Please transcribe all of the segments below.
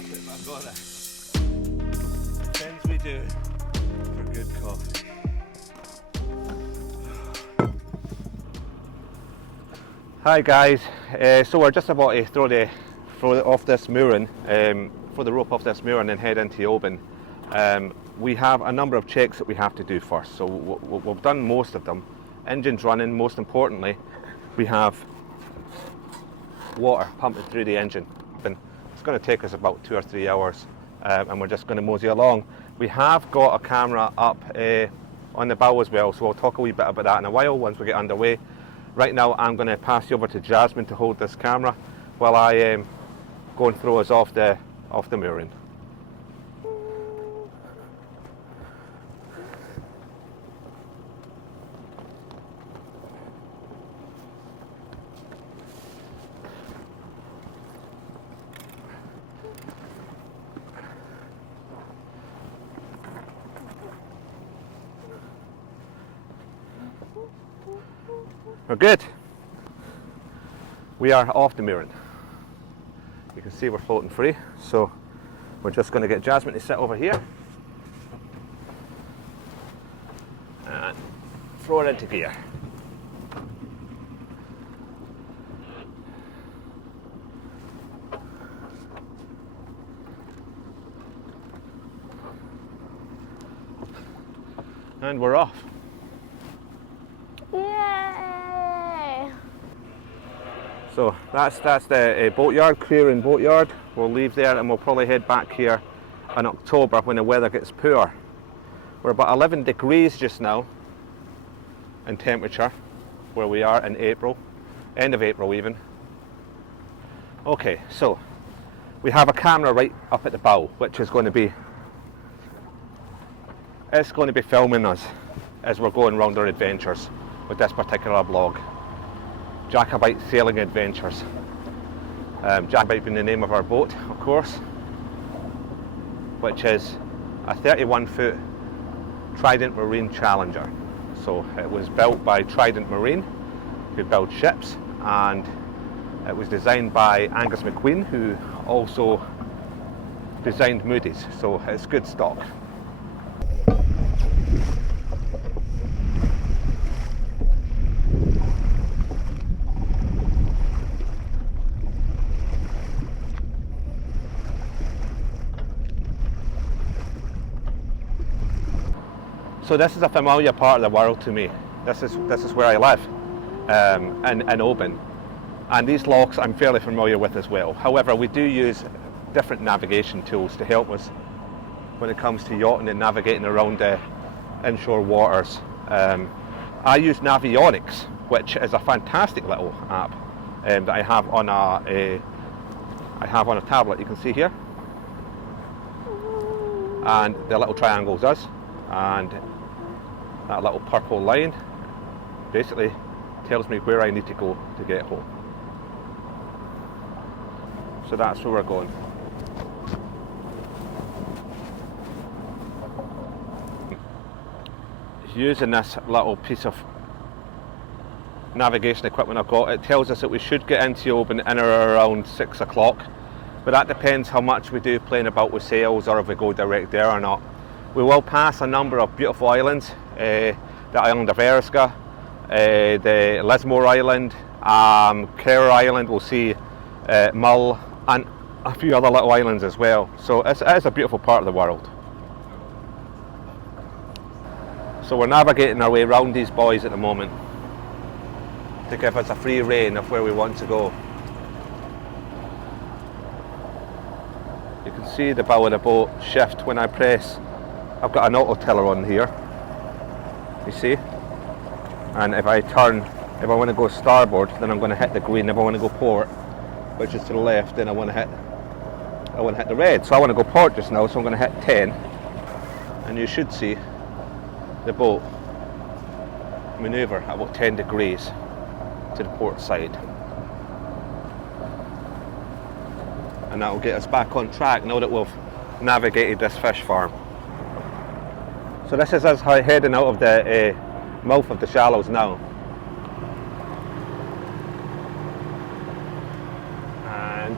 worth it if I've got it. Things we do for good coffee. Hi guys, so we're just about to throw the rope off this mooring and then head into Oban. We have a number of checks that we have to do first, so we've done most of them. Engine's running. Most importantly, we have water pumping through the engine. It's going to take us about 2 or 3 hours, and we're just going to mosey along. We have got a camera up on the bow as well, so we'll talk a wee bit about that in a while once we get underway. Right now I'm going to pass you over to Jasmine to hold this camera while I go and throw us off the mooring. We're good. We are off the mooring. You can see we're floating free, so we're just going to get Jasmine to sit over here and throw it into gear. And we're off. So that's the boatyard, Creran boatyard. We'll leave there and we'll probably head back here in October when the weather gets poor. We're about 11 degrees just now in temperature where we are in April, end of April even. Okay, so we have a camera right up at the bow, which is going to be filming us as we're going around our adventures with this particular blog. Jacobite Sailing Adventures. Jacobite being the name of our boat, of course, which is a 31-foot Trident Marine Challenger. So it was built by Trident Marine, who build ships, and it was designed by Angus McQueen, who also designed Moody's. So it's good stock. So this is a familiar part of the world to me. This is where I live, in Oban. And these lochs I'm fairly familiar with as well. However, we do use different navigation tools to help us when it comes to yachting and navigating around the inshore waters. I use Navionics, which is a fantastic little app that I have on a tablet. You can see here, and the little triangles us, and that little purple line basically tells me where I need to go to get home. So that's where we're going. Using this little piece of navigation equipment I've got, it tells us that we should get into Oban in or around 6 o'clock, but that depends how much we do playing about with sails or if we go direct there or not. We will pass a number of beautiful islands, the island of Eriska, the Lismore Island, Kerr Island, we'll see Mull, and a few other little islands as well. So it is a beautiful part of the world. So we're navigating our way around these boys at the moment to give us a free rein of where we want to go. You can see the bow of the boat shift when I press. I've got an auto tiller on here, you see, and if I turn, if I want to go starboard, then I'm going to hit the green. If I want to go port, which is to the left, then I want to hit the red. So I want to go port just now, so I'm going to hit 10, and you should see the boat manoeuvre at about 10 degrees to the port side, and that will get us back on track now that we've navigated this fish farm. So this is us heading out of the mouth of the shallows now. And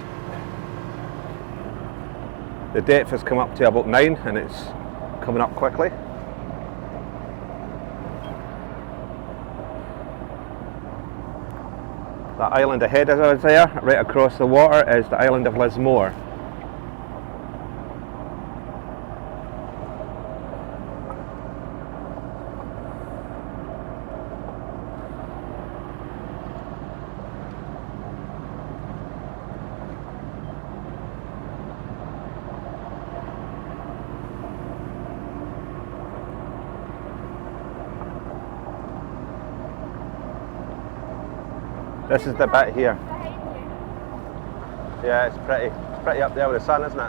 The depth has come up to about 9 and it's coming up quickly. That island ahead of us there, right across the water, is the island of Lismore. This is the bit here. Yeah, it's pretty. It's pretty up there with the sun, isn't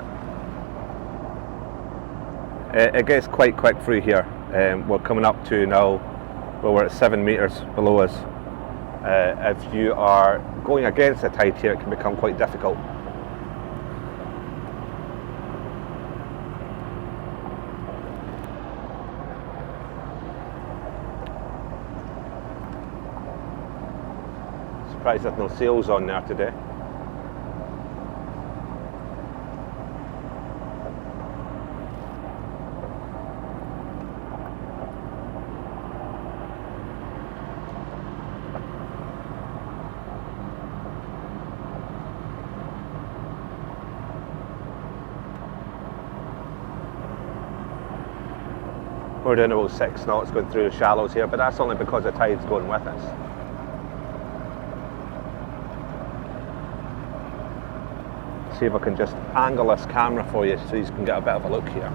it? It gets quite quick through here. We're coming up to now, well, we're at 7 meters below us. If you are going against the tide here, it can become quite difficult. Surprised there's no sails on there today. We're doing about 6 knots going through the shallows here, but that's only because the tide's going with us. See if I can just angle this camera for you so you can get a bit of a look here.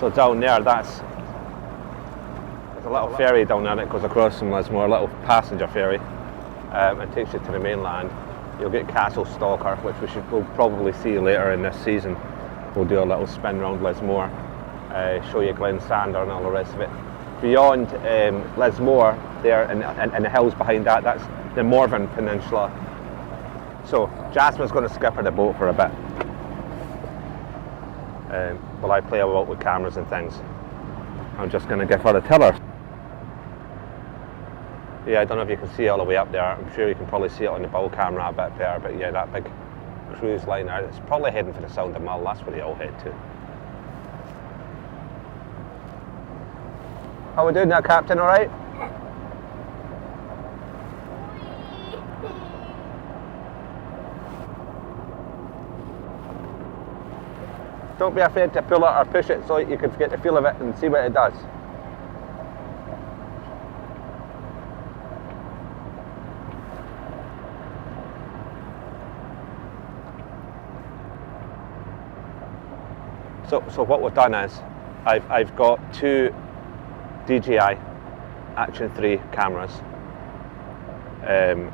So down there, there's a little ferry down there that goes across from Lismore, a little passenger ferry. It takes you to the mainland. You'll get Castle Stalker, which we'll probably see later in this season. We'll do a little spin round Lismore, show you Glen Sander and all the rest of it. Beyond Lismore, there in the hills behind that, that's the Morven Peninsula. So Jasmine's going to skipper the boat for a bit while I play about with cameras and things. I'm just going to give her the tiller. Yeah, I don't know if you can see all the way up there. I'm sure you can probably see it on the bow camera a bit better, but yeah, that big cruise liner, it's probably heading for the Sound of Mull. That's where they all head to. How we doing now, Captain, all right? Don't be afraid to pull it or push it so you can get the feel of it and see what it does. So what we've done is, I've got 2 DJI Action 3 cameras, and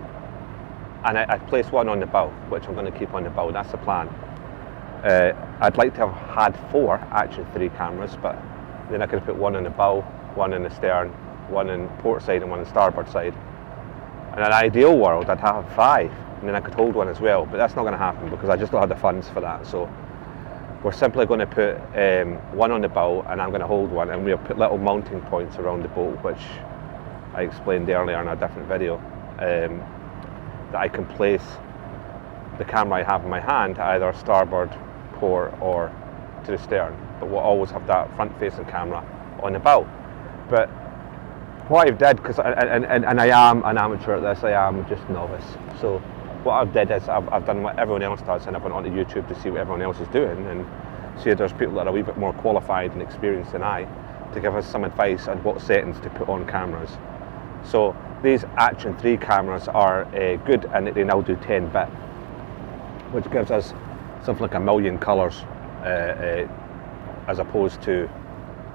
I've placed one on the bow, which I'm going to keep on the bow. That's the plan. I'd like to have had 4 Action 3 cameras, but then I could put one on the bow, one in the stern, one in port side and one in starboard side. In an ideal world, I'd have 5, and then I could hold one as well, but that's not going to happen because I just don't have the funds for that. So we're simply going to put one on the bow, and I'm going to hold one, and we'll put little mounting points around the boat, which I explained earlier in a different video, that I can place the camera I have in my hand either starboard, port, or to the stern. But we'll always have that front-facing camera on the bow. But what I've did, because and I am an amateur at this, I am just novice. So what I've did is I've done what everyone else does, and I've went onto YouTube to see what everyone else is doing, and see if there's people that are a wee bit more qualified and experienced than I, to give us some advice on what settings to put on cameras. So these Action 3 cameras are good, and they now do 10-bit, which gives us something like 1 million colours, as opposed to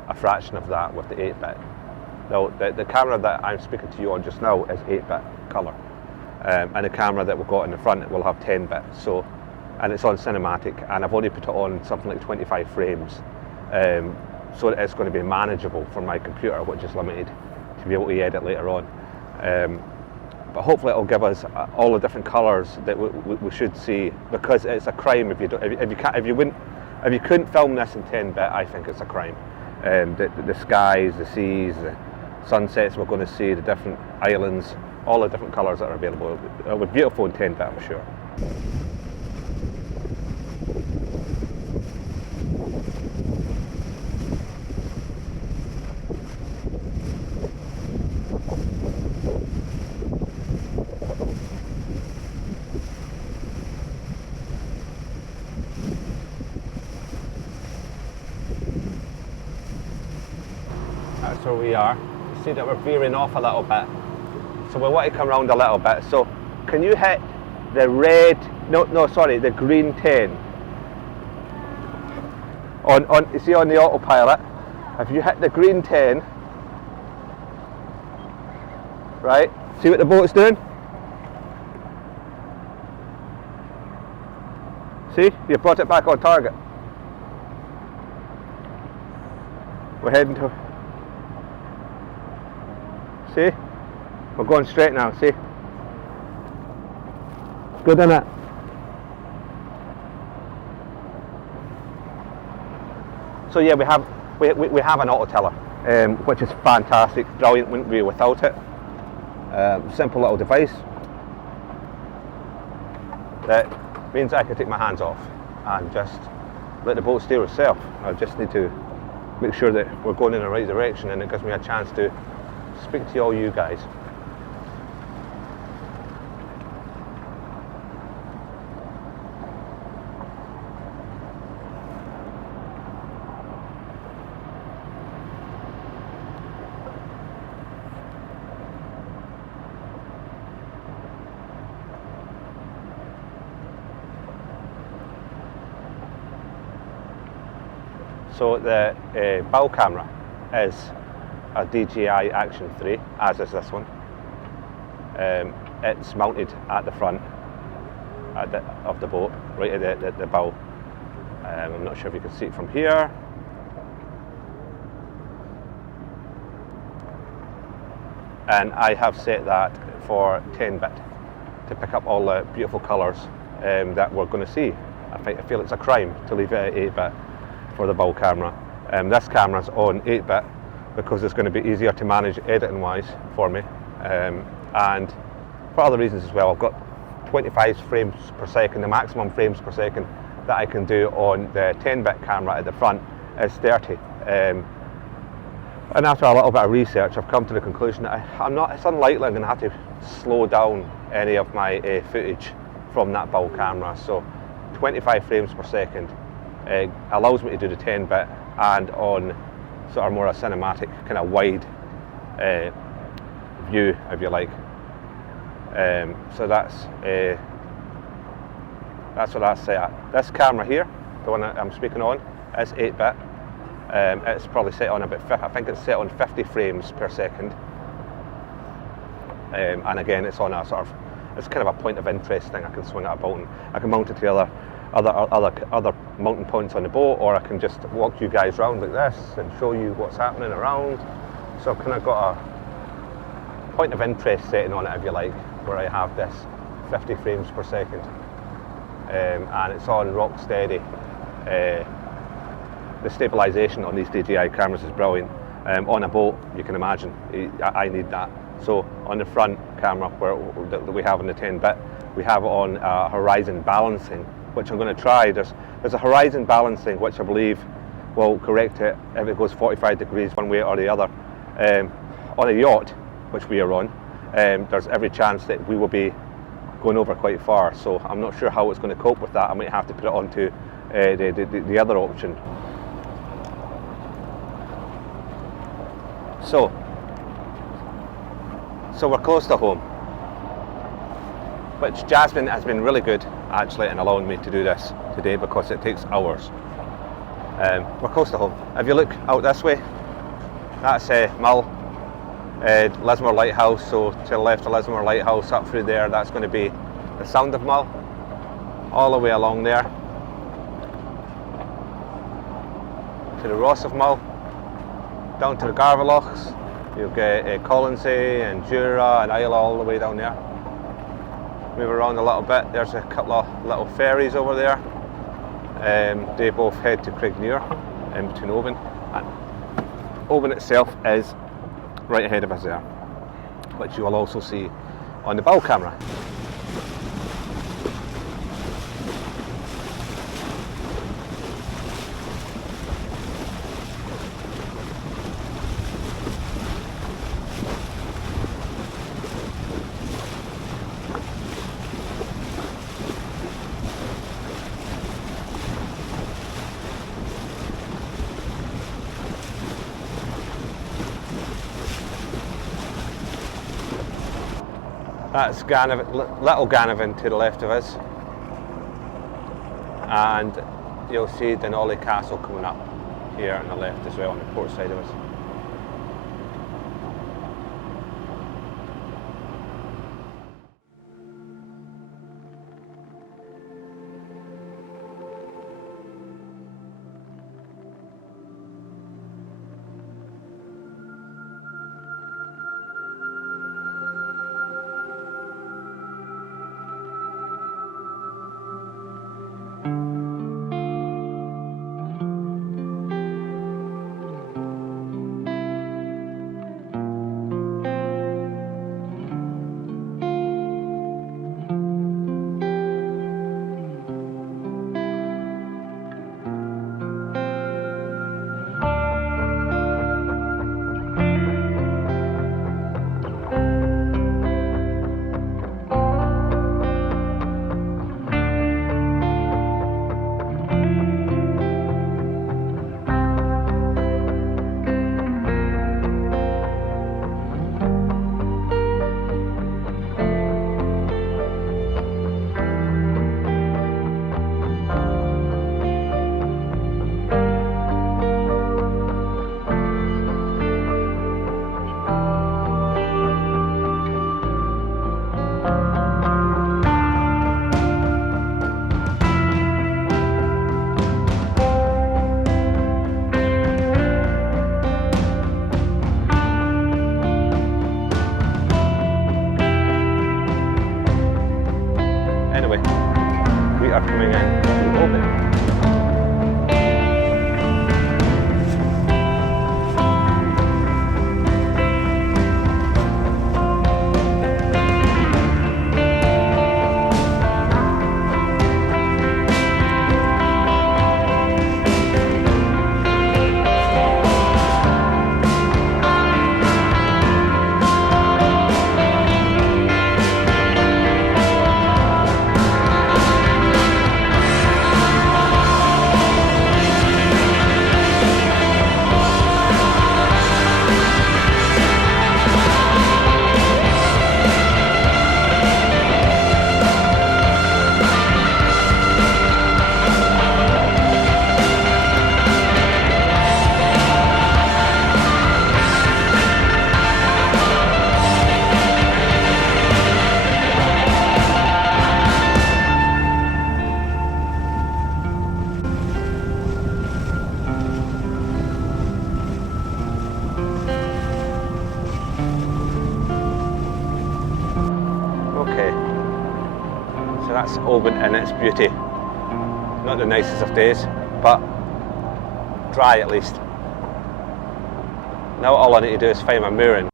a fraction of that with the 8-bit. Now the camera that I'm speaking to you on just now is 8-bit colour. And the camera that we've got in the front will have 10-bit, so, and it's on cinematic, and I've only put it on something like 25 frames, so it's going to be manageable for my computer, which is limited, to be able to edit later on. But hopefully it'll give us all the different colours that we should see, because it's a crime if you couldn't film this in 10-bit. I think it's a crime. The skies, the seas, the sunsets we're going to see, the different islands, all the different colours that are available. It would be beautiful in 10-bit, I'm sure. That's where we are. You see that we're veering off a little bit. So we want to come around a little bit. So can you hit the red, the green 10? You see on the autopilot, if you hit the green 10, right, see what the boat's doing? See, you brought it back on target. We're heading to, see? We're going straight now, see? Good, isn't it? So yeah, we have an auto tiller, which is fantastic, brilliant, wouldn't be without it. Simple little device that means I can take my hands off and just let the boat steer itself. I just need to make sure that we're going in the right direction, and it gives me a chance to speak to all you guys. So the bow camera is a DJI Action 3, as is this one. It's mounted at the front of the boat, right at the bow. I'm not sure if you can see it from here. And I have set that for 10-bit to pick up all the beautiful colours that we're going to see. I feel it's a crime to leave it at 8-bit for the bow camera. This camera's on 8-bit because it's going to be easier to manage editing wise for me, and for other reasons as well. I've got 25 frames per second. The maximum frames per second that I can do on the 10-bit camera at the front is 30. And after a little bit of research, I've come to the conclusion that it's unlikely I'm going to have to slow down any of my footage from that bow camera. So 25 frames per second allows me to do the 10-bit and on sort of more a cinematic kind of wide view, if you like. So that's what that's set at. This camera here, the one that I'm speaking on, is 8-bit. It's probably set on I think it's set on 50 frames per second. And again, it's on a sort of, it's kind of a point of interest thing. I can swing it about and I can mount it to other mounting points on the boat, or I can just walk you guys around like this and show you what's happening around. So I've kind of got a point of interest setting on it, if you like, where I have this 50 frames per second. And it's on rock steady. The stabilisation on these DJI cameras is brilliant. On a boat, you can imagine, I need that. So on the front camera that we have on the 10-bit, we have on horizon balancing, which I'm going to try. There's a horizon balancing which I believe will correct it if it goes 45 degrees one way or the other. On a yacht, which we are on, there's every chance that we will be going over quite far. So I'm not sure how it's going to cope with that. I might have to put it onto the other option. So we're close to home, which Jasmine has been really good actually in allowing me to do this today because it takes hours. We're close to home. If you look out this way, that's Mull, Lismore Lighthouse. So to the left of Lismore Lighthouse, up through there, that's going to be the Sound of Mull, all the way along there to the Ross of Mull, down to the Garvelochs. You've got Colonsay and Jura and Isla all the way down there. Move around a little bit, there's a couple of little ferries over there. They both head to Craignure in between Oban. And Oban itself is right ahead of us there, which you will also see on the bow camera. That's Little Ganavan to the left of us, and you'll see Denali Castle coming up here on the left as well, on the port side of us. We are coming in to Oban. So that's Oban in its beauty. Not the nicest of days, but dry at least. Now all I need to do is find my mooring.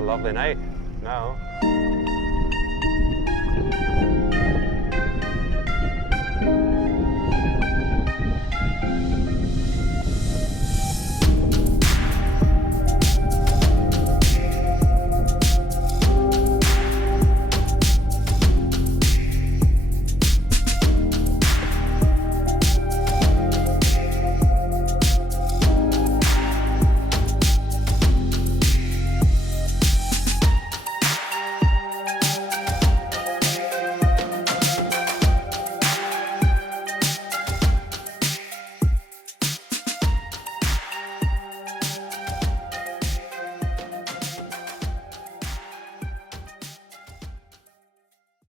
Lovely night now.